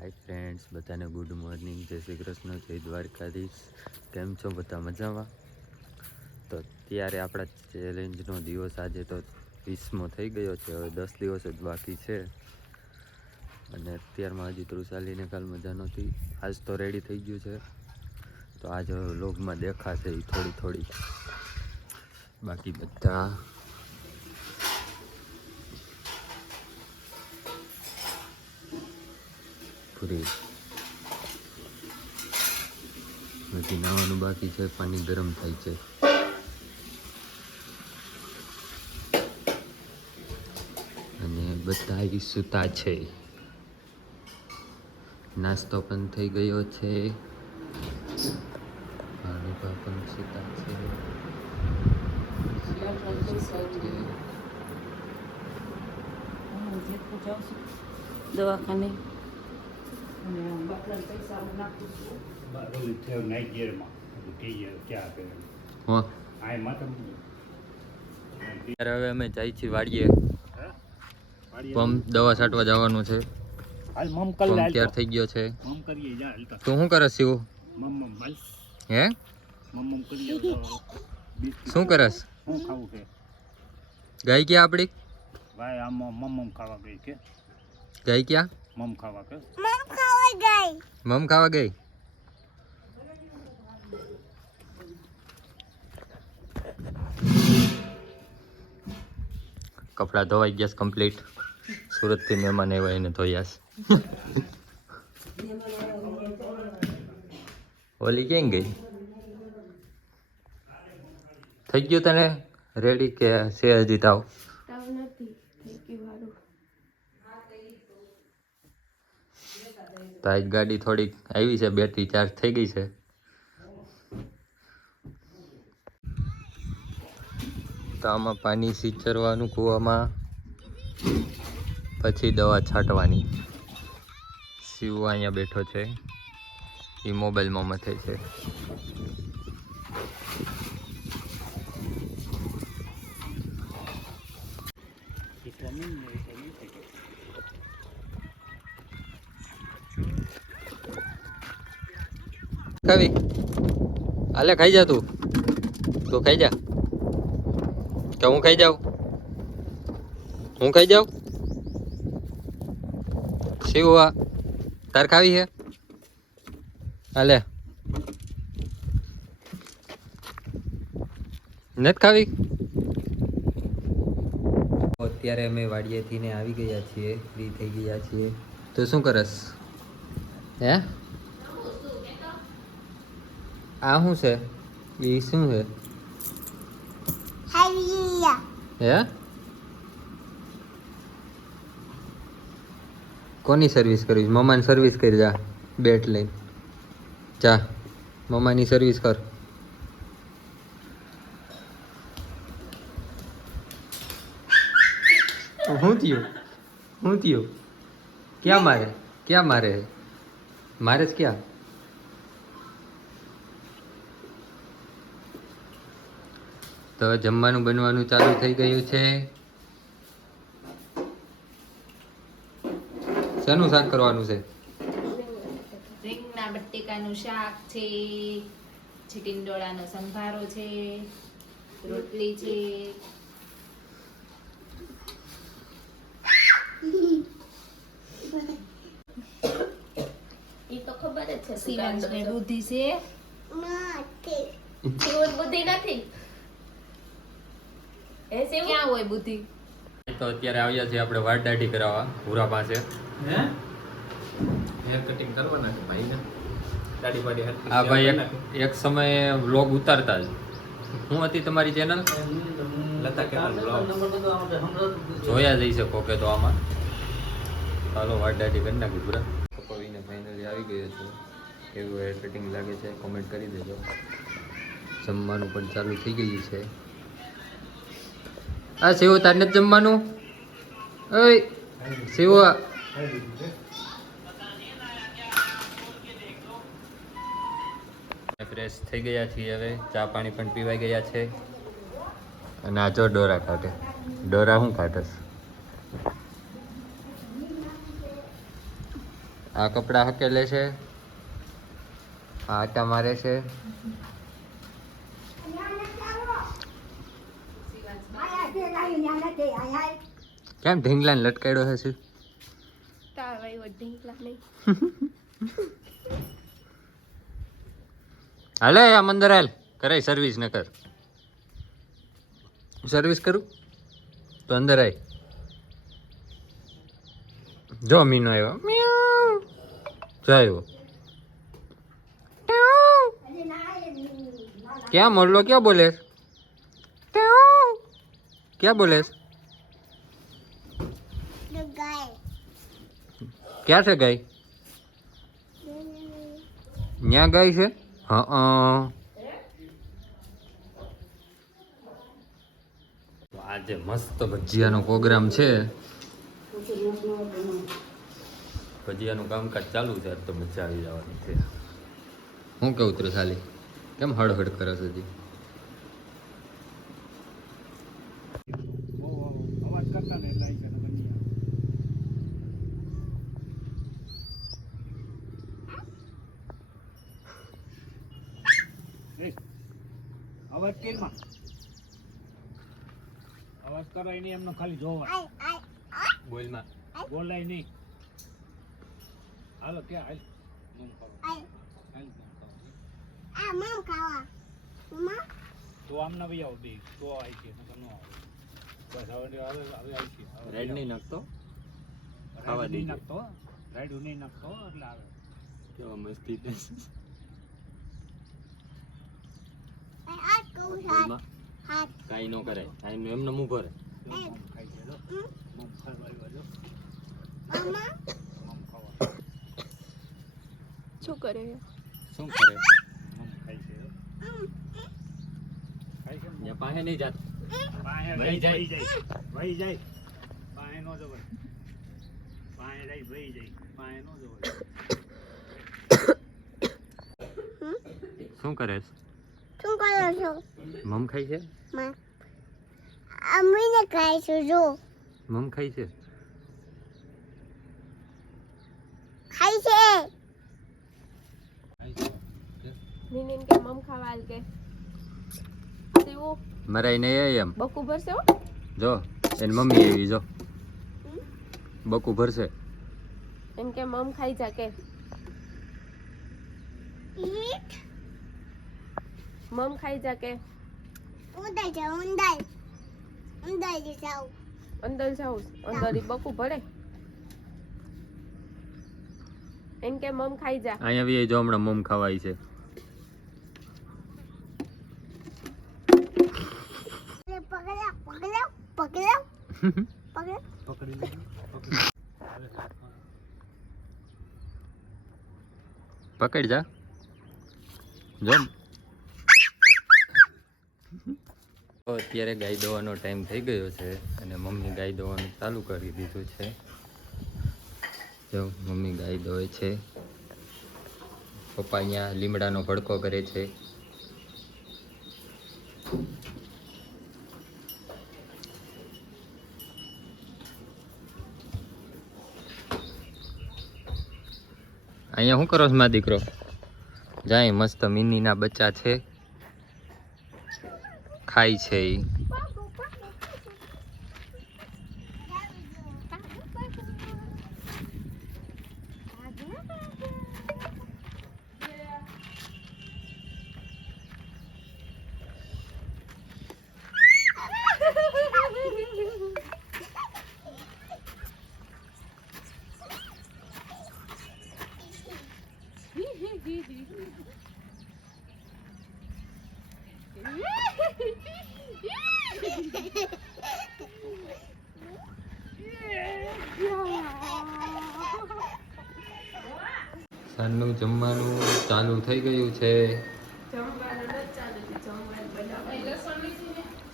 Hi friends, બધાને good morning, જય શ્રી કૃષ્ણ, જય દ્વારકાધીશ. કેમ છો બધા? મજામાં? તો અત્યારે આપણા ચેલેન્જનો દિવસ આજે તો 20મો થઈ ગયો છે. હવે 10 દિવસ જ બાકી છે અને અત્યારમાં હજી તૃષાલીને કાલ મજા નહોતી. આજ તો રેડી થઈ ગયું છે, તો આજ વ્લોગમાં દેખાશે એ થોડી. બાકી બધા પૂરી હજી નાવાનું બાકી છે. પાણી ગરમ થાય છે અને બધા સૂતા છે. નાસ્તો પણ થઈ ગયો છે. ભાનુભા પણ સૂતા છે. દવાખાને હવે અમે જાય છીએ વાડીએ. પંપ દવા છાંટવા જવાનું છે. પંપ તૈયાર થઈ ગયો છે. તું શું કરસ શિવ? હે શું કરસ? ગાય ક્યાં આપડી? ગાય ક્યાં? મમ ખાવા ગઈ. કપડા ધોવાઈ ગયા કમ્પ્લીટ. સુરત થી મહેમાન આવ્યા એને ધોયાસ. ઓલી ક્યાં ગઈ? થઈ ગયું તને રેડી કે છે હજી તાવ? તો આજ ગાડી થોડીક આવી છે, બેટરી ચાર્જ થઈ ગઈ છે. તો આમાં પાણી સિંચરવાનું કૂવામાં, પછી દવા છાંટવાની. શિવ અહીંયા બેઠો છે, એ મોબાઈલમાં મથે છે. ખાવી હાલે ખાઈ જા તું ખાઈ જા કે હું ખાઈ જાઉં? હું ખાઈ જાઉં? શિવા તાર ખાવી છે? હાલે નથી ખાવી? અત્યારે અમે વાડીએથી ને આવી ગયા છીએ, ફ્રી થઈ ગયા છીએ. તો શું કરસ? હે આ શું છે? એ શું છે? હે કોની સર્વિસ કરવી? મમ્માની સર્વિસ કરી જા. બેટ લઈને જા, મમ્માની સર્વિસ કર. શું થયું? શું થયું? ક્યાં મારે? ક્યાં મારે? મારે જ ક્યાં? તો જમવાનું બનવાનું ચાલુ થઈ ગયું છે. શાનું શાક કરવાનું છે? રીંગણા બટેકાનું શાક છે, ટીંડોળાનો સંભારો છે, રોટલી છે. ઈ તો ખબર જ છે. શિવાંશને બુદ્ધિ છે? બુદ્ધિ નથી. ક્યાં હોય બુદ્ધિ? તો અત્યારે આવ્યા છીએ આપણે વાળ દાઢી કરાવવા ભૂરા પાસે. હેર કટિંગ કરવાના છે ભાઈને. દાઢી પાડી આ ભાઈ એક સમયે વ્લોગ ઉતારતા જ. શું હતી તમારી ચેનલ? Lata camel blog. જોયા જઈ શકો કે તો આમાં. ચાલો વાળ દાઢી કરી નાખી પૂરા. કપાવીને ફાઇનલી આવી ગયો છું. કેવું હેર કટિંગ લાગે છે કોમેન્ટ કરી દેજો. જમવાનું પણ ચાલુ થઈ ગયું છે. આ શિવ તાર નથી જમવાનું? ઓય શિવ ફ્રેશ થઈ ગયા છીએ. હવે ચા પાણી પણ પીવાઈ ગયા છે. અને આ જો ડોરા કાઢે. ડોરા શું કાઢસ? આ કપડા હકેલે છે, આ આટા મારે છે. કેમ ઢીંગલાને લટકાડ્યો હે છે? હાલે આમ અંદર હાલ, કરાય સર્વિસ ન કર. સર્વિસ કરું તો અંદર આય. જો મીનો આવ્યો, જો આવ્યો. ક્યાં મોરલો ક્યાં બોલે? ક્યાં બોલે? ક્યાં છે ગાય? ન્યા ગાય છે? હા. આજે મસ્ત ભજીયાનો પ્રોગ્રામ છે. ભજીયાનું કામકાજ ચાલુ છે. તો મજા આવી જવાની છે. હું કેવું તું સાલી, કેમ હળહળ કરે છે હજી? અવાજ કરતા ને એટલે આવી અવાજ કેમાં અવાજ કરાય નહીં, એમનો ખાલી જોવા બોલમાં બોલાય નહીં. હાલો ક્યાં હાલ મમ ખાવા હાલ મમ ખાવા તો આમ ના ભાઈ આવો બે તો આવી છે નકર ન આવે. બસ હવે આવી છે. રેડ નહીં નાખતો, ખાવા નહીં નાખતો, રાઈડ નહીં નાખતો એટલે આવે. કેવા મસ્તી છે. કાઈ નો કરે, કાઈ એમને મું ભરે. મમ ખાઈ છે લો, મમ ખાવા આવ્યો જો મમ ખાવા શું કરે? શું કરે? મમ ખાઈ છે ખાઈ છે ત્યાં પાસે નહીં જાત. પાહે વહી જાય. વહી જાય પાહે નો જવાય. પાહે રહી વહી જાય પાહે નો જવાય. શું કરે છે? શું કરો છો? મમ ખાઈ છે? અમીને ખાઈશું જો મમ ખાઈ છે? ખાઈ છે. નીની કે મમ ખાવા આલ કે તેવું મરાઈ નહીં એમ. બકુ ભરશે હો. જો એની મમ્મી એવી જો બકુ ભરશે. એમ કે મમ ખાઈ જા કે ઈટ મમ ખાઈ જા કે ઉંદર છે ઉંદર ઉંદર છે જાવ અંદર જાઉં અંદર ઈ બકુ ભરે. એમ કે મમ ખાઈ જા. અહીંયા બી જો હમણાં મમ ખવાય છે. પકડ્યા પકડ્યા પકડ્યા પકડ્યા પકડી લે પકડ જા. જો તો અત્યારે ગાય દોવાનો ટાઈમ થઈ ગયો છે અને મમ્મી ગાય દોવાનું ચાલુ કરી દીધું છે. જો મમ્મી ગાય દોવે છે, પપ્પા અહીંયા લીમડાનો ભડકો કરે છે. અહીંયા શું કરો છો મા દીકરો? જાય મસ્ત મિનીના બચ્ચા છે, ખાય છે ઈ. સાંજનું જમવાનું ચાલુ થઈ ગયું છે.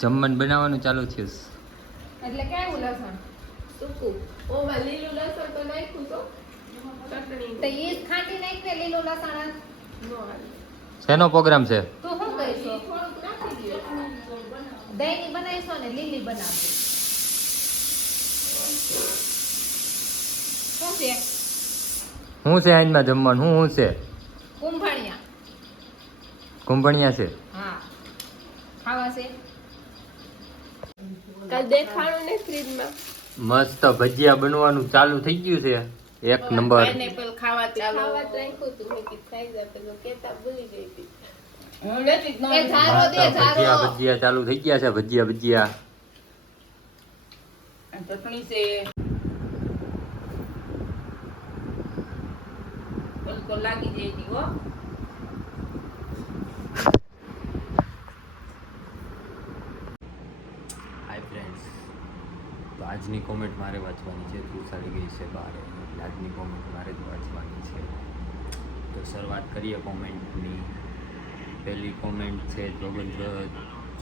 જમવાનું બનાવવાનું ચાલુ થયું. એટલે કેવું લસણ સૂકું? ઓમાં લીલું લસણ તો નાખ્યું તો ચટણી તો ઈ ખાંડી નાખ ને લીલું લસણ નો હાલે. શેનો પ્રોગ્રામ છે? તો શું કહીશો? દહીંની બનાવીશો ને લીલી બનાવજો. શું છે? શું છે આજમાં જમવાનું? શું છે? કુંભણિયા. કુંભણિયા છે. હા ખાવા છે. કાલ દેખાણું ને ફ્રીજમાં મસ્ત ભજીયા બનવાનું ચાલુ થઈ ગયું છે. એક નંબર. પાઇનેપલ ખાવા ચાલો. ખાવા રાખ્યું તું મેં કીધું ખાઈ જા પેલો કેતા ભૂલી ગઈ હતી. હું નથી જ ન ઝારો દે ઝારો. ભજીયા ચાલુ થઈ ગયા છે. ભજીયા ચટણી છે. તો લાગી જાય દી હો. હાય ફ્રેન્ડ્સ, તો આજની કોમેન્ટ મારે વાંચવાની છે. તું સારી ગઈ છે બારે, એટલે આજની કોમેન્ટ મારે જ વાંચવાની છે. તો શરૂઆત કરીએ કોમેન્ટની. પહેલી કોમેન્ટ છે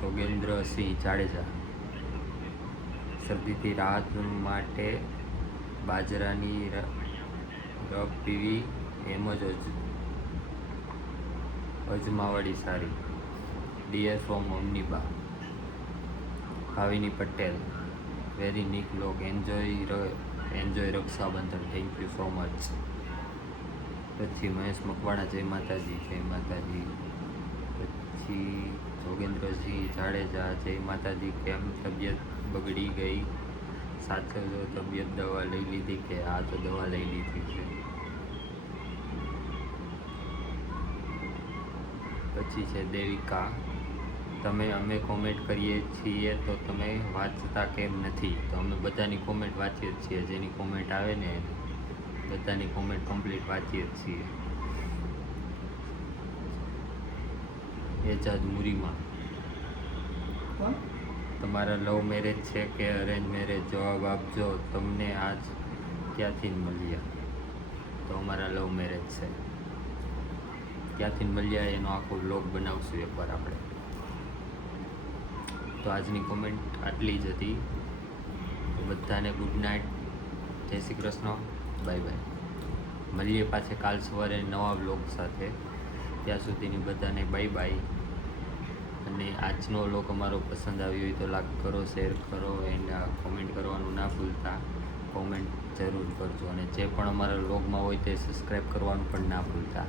જોગેન્દ્રસિંહ જાડેજા. શરદીથી રાહત માટે બાજરાની રબ પીવી એમ જ અજમાવાડી સારી. ડિયર ફ્રોમ ઓમનીબા. ભાવિની પટેલ. વેરી નિક લોગ. Enjoy Rakshabandhan. Thank you so much. પછી મહેશ મકવાણા. જય માતાજી. પછી જોગેન્દ્રસિંહ જાડેજા. જય માતાજી. કેમ તબિયત બગડી ગઈ? સાચો જો તબિયત દવા લઈ લીધી કે? આ તો દવા લઈ લીધી છે. પછી છે દેવિકા. અમે કોમેન્ટ કરીએ છીએ તો તમે વાંચતા કેમ નથી? તો અમે બધાની કોમેન્ટ વાંચીએ જ છીએ. જેની કોમેન્ટ આવે ને બધાની કોમેન્ટ કમ્પ્લીટ વાંચીએ જ છીએ. એજાદ મુરીમાં. તમારા લવ મેરેજ છે કે અરેન્જ મેરેજ? જવાબ આપજો. તમને આજ ક્યાંથી મળ્યા? તો અમારા લવ મેરેજ છે. ક્યાંથી મળ્યા એનો આખો વ્લોગ બનાવશું એકવાર આપણે. તો આજની કોમેન્ટ આટલી જ હતી. બધાને ગુડ નાઇટ. જય શ્રી કૃષ્ણ. Bye bye. મળીએ પાછા કાલ સવારે નવા વ્લોગ સાથે. ત્યાં સુધીની બધાને બાય બાય. અને આજનો વ્લોગ અમારો પસંદ આવ્યો હોય તો લાઈક કરો, શેર કરો એન્ડ કોમેન્ટ કરવાનું ના ભૂલતા. કોમેન્ટ જરૂર કરજો. અને જે પણ અમારા વ્લોગમાં હોય તે સબસ્ક્રાઈબ કરવાનું પણ ના ભૂલતા.